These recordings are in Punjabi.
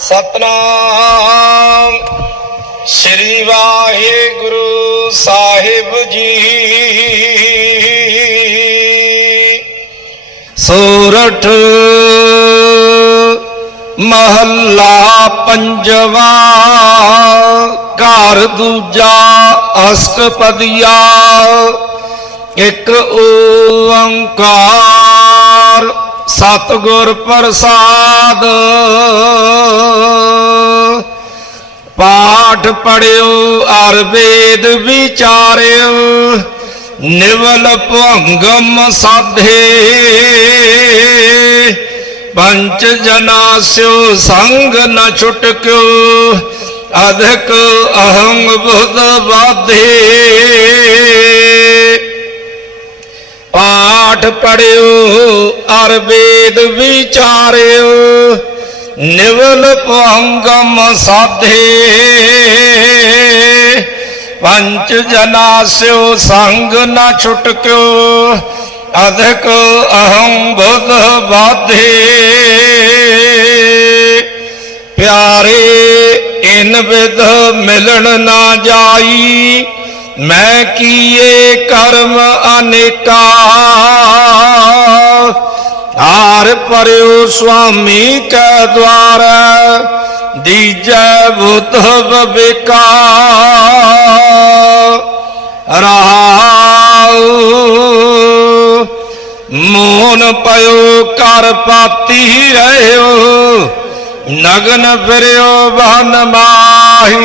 ਸਤਨਾਮ। ਸ੍ਰੀ ਵਾਹਿਗੁਰੂ ਸਾਹਿਬ ਜੀ। ਸੋਰਠ ਮਹੱਲਾ ਪੰਜਵਾ ਘਰ ਦੂਜਾ ਅਸਕਪਦੀਆ ਇੱਕ ਓੰਕਾਰ ਸਤਿਗੁਰ ਪ੍ਰਸਾਦ। ਪਾਠ ਪੜਿਓ ਅਰ ਵੇਦ ਵਿਚਾਰਿਓ, ਨਿਵਲ ਭੰਗਮ ਸਾਧੇ। ਪੰਚ ਜਨਾ ਸਿਓ, ਸੰਗ ਨ ਛੁਟਕਿਓ, ਅਧਿਕ ਅਹੰਗ ਬੁਧ ਬਾਧੇ ਪੜਿਓ, ਅਰ ਵੇਦ ਵਿਚਾਰਿਓ, ਨਿਵਲ ਭੰਗਮ ਸਾਧੇ। ਪੰਚ ਜਨਾ ਸਿਓ ਸੰਗ ਨਾ ਛੁਟਕਿਓ, ਅਧਿਕ ਅਹੰ ਬੁਧ ਬਾਧੇ ਪਿਆਰੇ, ਇਨ ਵਿਧ ਮਿਲਣ ਨਾ ਜਾਈ ਮੈਂ ਕੀਏ ਕਰਮ ਅਨੇਕਾ। ਹਾਰ ਪਰਿਓ ਸੁਆਮੀ ਕੈ ਦਵਾਰ ਦੀਜੈ ਬੁੱਧ ਬਵੇਕਾ ਰਹਾਉ ਮੋਨ ਪਇਓ ਕਰ ਪਾਤੀ ਰਹਿਓ, ਨਗਨ ਫਿਰਿਓ ਬਹਨ ਮਾਹੀ।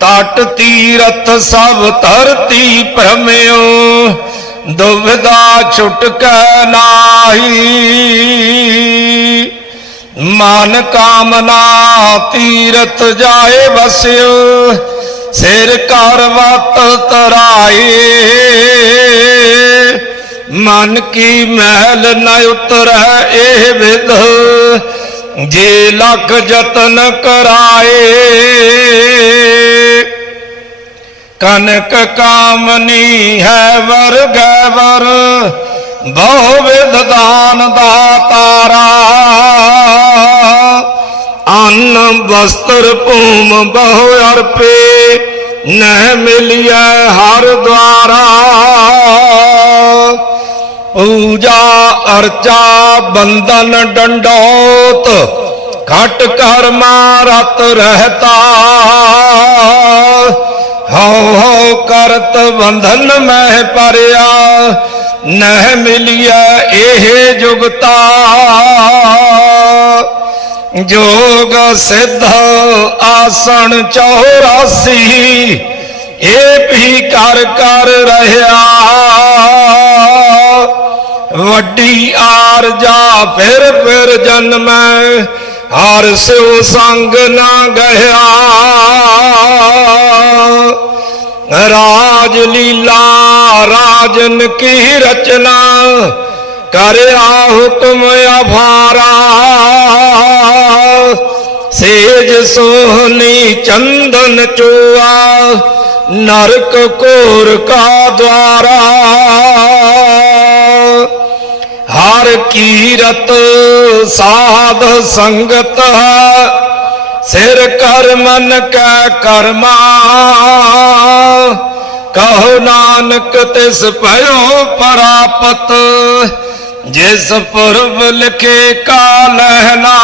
ਤਟ ਤੀਰਥ ਸਭ ਧਰਤੀ ਭ੍ਰਮਿਓ ਦੁਬਦਾ ਛੁਟਕੈ ਨਾਹੀ। ਮਨ ਕਾਮਨਾ ਤੀਰਥ ਜਾਏ ਵਸਿਓ, ਸਿਰ ਕਰ ਵਤ ਤਰਾਏ। ਮਨ ਕੀ ਮਹਿਲ ਨ ਉਤਰੈ ਇਹ ਵਿਧ ਜੇ ਲੱਖ ਯਤਨ ਕਰਾਏ, ਕਨਕ ਕਾਮਨੀ ਹੈ ਵਰ ਵਰ ਬਹੁ ਵਿਧ ਦਾ ਤਾਰਾ ਅੰਨ, ਵਸਤਰ, ਭੂਮ, ਬਹੁ ਅਰਪੇ, ਨਹਿ ਮਿਲਿਆ ਹਰ ਦੁਆਰਾ ਪੂਜਾ ਅਰਚਾ ਬੰਦਨ ਡੰਡੋਤ ਖਟ ਕਰਮਾ ਰਤ ਰਹਤਾ। ਹਉ ਹਉ ਕਰਤ ਬੰਧਨ ਮਹਿ ਪਰਿਆ, ਨਹਿ ਮਿਲਿਆ ਇਹ ਜੁਗਤਾ। ਜੋਗ ਸਿੱਧ ਆਸਣ 84 ਇਹ ਵੀ ਕਰ ਕਰ ਰਹਾ ਵੱਡੀ ਆਰਜਾ ਫਿਰ ਫਿਰ ਜਨਮੈ ਹਰ ਸਿਉ ਸੰਗ ਨਾ ਗਿਆ ਰਾਜ ਲੀਲਾ ਰਾਜਨ ਕੀ ਰਚਨਾ ਕਰਿਆ ਹੁਕਮ ਅਭਾਰਾ ਸੇਜ ਸੋਹਣੀ ਚੰਦਨ ਚੋਆ ਨਰਕ ਕੋਰ ਕਾ ਦਵਾਰਾ ਹਰ ਕੀਰਤ ਸਾਧ ਸੰਗਤ ਸਿਰ ਕਰ ਮਨ ਕੈ ਕਰਮਾ। ਕਹੋ ਨਾਨਕ ਤਿਸ ਭਇਓ ਪਰਾਪਤ, ਜਿਸ ਪੁਰਬ ਲਿਖੇ ਕਾਲਹਿਨਾ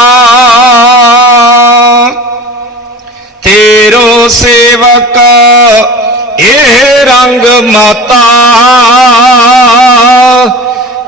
ਤੇਰੋ ਸੇਵਕ ਇਹ ਰੰਗ ਮਾਤਾ।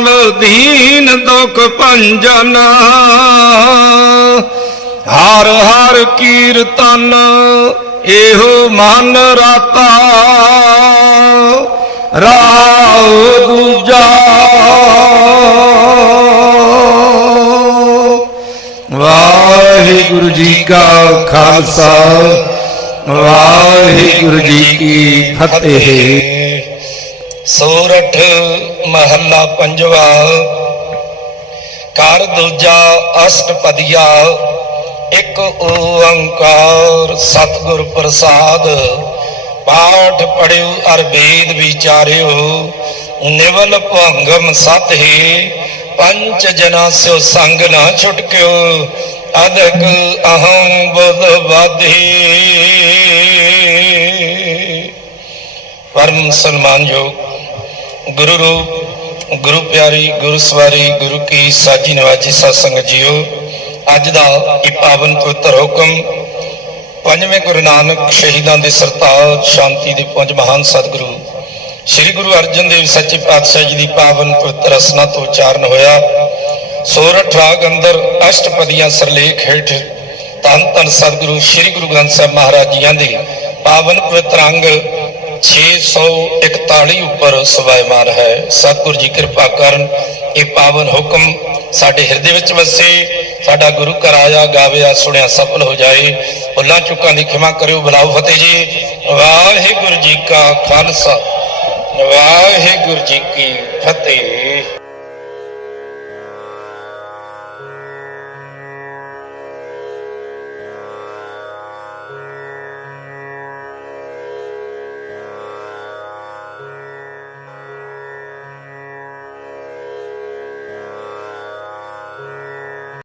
ਕਿਰਪਾਲ ਦੀਨ ਦੁਖ ਭੰਜਨ। ਹਰ ਹਰ ਕੀਰਤਨ ਇਹੋ ਮਨ ਰਾਤਾ। ਰਾਉ ਦੂਜਾ। ਵਾਹਿਗੁਰੂ ਜੀ ਕਾ ਖਾਲਸਾ, ਵਾਹਿਗੁਰੂ ਜੀ ਕੀ ਫਤਿਹ। ਸੋਰਠ ਮਹੱਲਾ ਪੰਜਵਾ। ਕਰ ਦੂਜਾ ਅਸ਼ਟਪਦੀਆ ਇੱਕ ਓੰਕਾਰ ਸਤਿਗੁਰ ਪ੍ਰਸਾਦ। ਪਾਠ ਪੜਿਓ ਅਰ ਵੇਦ ਵਿਚਾਰਿਓ, ਨਿਵਲ ਭੰਗਮ ਸਤ ਹੀ। ਪੰਚ ਜਨਾ ਸਿਓ ਸੰਗ ਨਾ ਛੁਟਕਿਓ ਅਦਕ ਅਹੰ ਬੁੱਧ ਵਾਧੀ। ਪਰਮ ਸਨਮਾਨਯੋਗ ਗੁਰੂ ਰੂਪ ਗੁਰੂ ਪਿਆਰੀ, ਗੁਰੂ ਸਵਾਰੀ, ਗੁਰੂ ਕੀ ਸਾਜੀ ਨਵਾਜੀ ਸਾਧ ਸੰਗਤ ਜੀਓ, ਅੱਜ ਦਾ ਇਹ ਪਾਵਨ ਪਵਿੱਤਰ ਹੁਕਮ ਪੰਜਵੇਂ ਗੁਰੂ ਨਾਨਕ ਸ਼ਹੀਦਾਂ ਦੇ ਸਰਤਾਜ ਸ਼ਾਂਤੀ ਦੇ ਪੰਜ ਮਹਾਨ ਸਤਿਗੁਰੂ, ਸ੍ਰੀ ਗੁਰੂ ਅਰਜਨ ਦੇਵ ਸੱਚੇ ਪਾਤਸ਼ਾਹ ਜੀ ਦੀ ਪਾਵਨ ਪਵਿੱਤਰ ਰਸਨਾ ਤੋਂ ਉਚਾਰਨ ਹੋਇਆ। ਸੋਰਠ ਰਾਗ ਅੰਦਰ ਅਸ਼ਟਪਦੀਆਂ ਸਰਲੇਖ ਹੇਠ ਧੰਨ ਧੰਨ ਸਤਿਗੁਰੂ ਸ੍ਰੀ ਗੁਰੂ ਗ੍ਰੰਥ ਸਾਹਿਬ ਮਹਾਰਾਜ ਜੀਆਂ ਦੇ ਪਾਵਨ ਪਵਿੱਤਰ ਅੰਗ 641 ਉੱਪਰ ਸਵਾਇਮਾਨ ਹੈ। ਸਤਿਗੁਰੂ ਜੀ ਕਿਰਪਾ ਕਰਨ ਇਹ ਪਾਵਨ ਹੁਕਮ ਸਾਡੇ ਹਿਰਦੇ ਵਿੱਚ ਵਸੇ, ਸਾਡਾ ਗੁਰੂ ਘਰ ਆਇਆ ਗਾਵਿਆ ਸੁਣਿਆ, ਸਫਲ ਹੋ ਜਾਏ। ਭੁੱਲਾਂ ਚੁੱਕਾਂ ਦੀ ਖਿਮਾ ਕਰਿਓ ਬਲਾਉ ਫਤਿਹ ਜੀ। ਵਾਹਿਗੁਰੂ ਜੀ ਕਾ ਖਾਲਸਾ, ਵਾਹਿਗੁਰੂ ਜੀ ਕੀ ਫਤਿਹ।